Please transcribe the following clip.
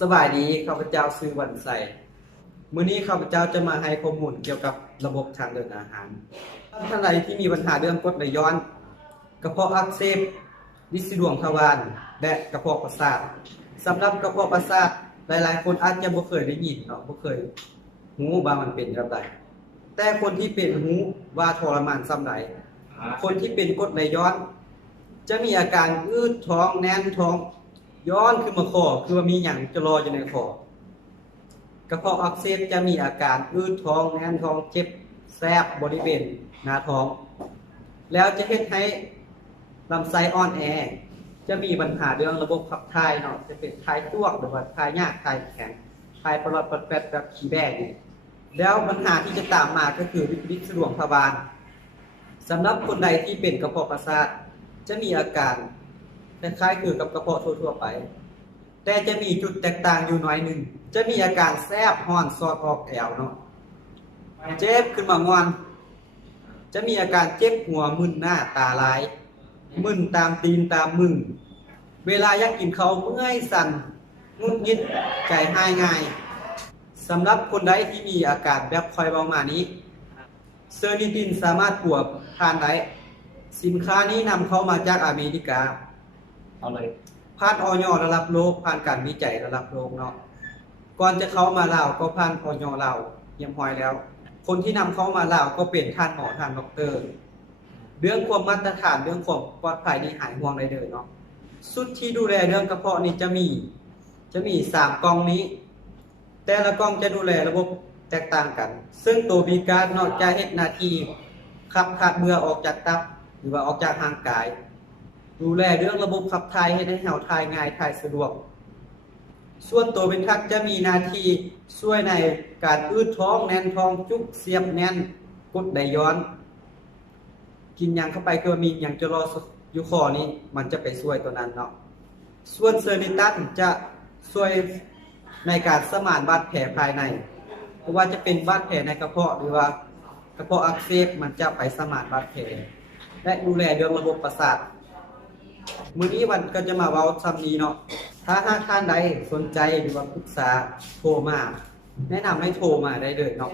สบายดีข้าพเจ้าซื้อวันใส่มื้อนี้ข้าพเจ้าจะมาให้ข้อมูลเกี่ยวกับระบบทางเดินอาหารท่านใดที่มีปัญหาเรื่องกรดไหลย้อนกระเพาะอักเสบลินดวงทวารและกระเพาะประสาทสำหรับกระเพาะประสาทหลายๆคนอาจจะบ่เคยได้ยินเนาะบ่เคยรู้ว่ามันเป็นแบบใดแต่คนที่เป็นรู้ว่าทรมานส่ำใดคนที่เป็นกรดไหลย้อนจะมีอาการอืดท้องแน่นท้องย้อนขึ้นมาคอคือว่ามีหยังจะรออยู่ในคอกระเพาะอักเสบจะมีอาการอืดท้องแน่นท้องเจ็บแสบบริเวณหน้าท้องแล้วจะเฮ็ดให้ลำไส้อ่อนแอจะมีปัญหาเรื่องระบบขับถ่ายเนาะจะเป็นถ่ายจ้วกหรือว่าถ่ายยากถ่ายแข็งถ่ายปลอดปลดแปดแบบขี้แบกนี่แล้วปัญหาที่จะตามมาก็คือลิ้นสะดวกทวารสำหรับคนใดที่เป็นกระเพาะประสาทจะมีอาการคล้ายๆคือกับกระเพาะทั่วๆไปแต่จะมีจุดแตกต่างอยู่น้อยหนึ่งจะมีอาการแสบร้อนสอดออกแอวเนาะเจ็บขึ้นมางอนจะมีอาการเจ็บหัวมึนหน้าตาลายมึนตามตีนตามมือเวลาอยากกินเขาเมื่อยสั่นงุดหงิดใจหายง่ายสำหรับคนใดที่มีอาการแบบคอยเบามานี้เซอร์นิตินสามารถปวดทานได้สินค้านี้นำเข้ามาจากอเมริกาเอาเลยผ่านอย.ระดับโลกผ่านการวิจัยระดับโลกเนาะก่อนจะเข้ามาลาวก็ผ่านอย.ลาวเรียบร้อยแล้วคนที่นำเข้ามาลาวก็เป็นท่านหมอท่านด็อกเตอร์เรื่องความมาตรฐานเรื่องความปลอดภัยนี่หายห่วงได้เลยเนาะสุดที่ดูแลเรื่องกระเพาะนี่จะมี3กล่องนี้แต่ละกล่องจะดูแลระบบแตกต่างกันซึ่งตัวบีการนอกจากเฮ็ดหน้าที่ขับขาดเบื่อออกจากตับหรือว่าออกจากร่างกายดูแลเรื่องระบบขับถ่ายให้ได้เฮาถ่ายง่ายถ่ายสะดวกส่วนตัวเป็นทักจะมีหน้าที่ช่วยในการอืดท้องแน่นท้องจุกเสียบแน่นกดไหลย้อนกินหยังเข้าไปก็มีหยังจะรออยู่คอนี้มันจะไปช่วยตัวนั้นเนาะส่วนเซอร์นิตันจะช่วยในการสมานบาดแผลภายในเพราะว่าจะเป็นบาดแผลในกระเพาะหรือว่ากระเพาะอักเสบมันจะไปสมานบาดแผลและดูแลเรื่องระบบประสาทมื้อนี้วันก็จะมาเว้าซ้ำนี้เนาะถ้าหากท่านใดสนใจหรือว่าปรึกษาโทรมาแนะนำให้โทรมาได้เลยเนาะ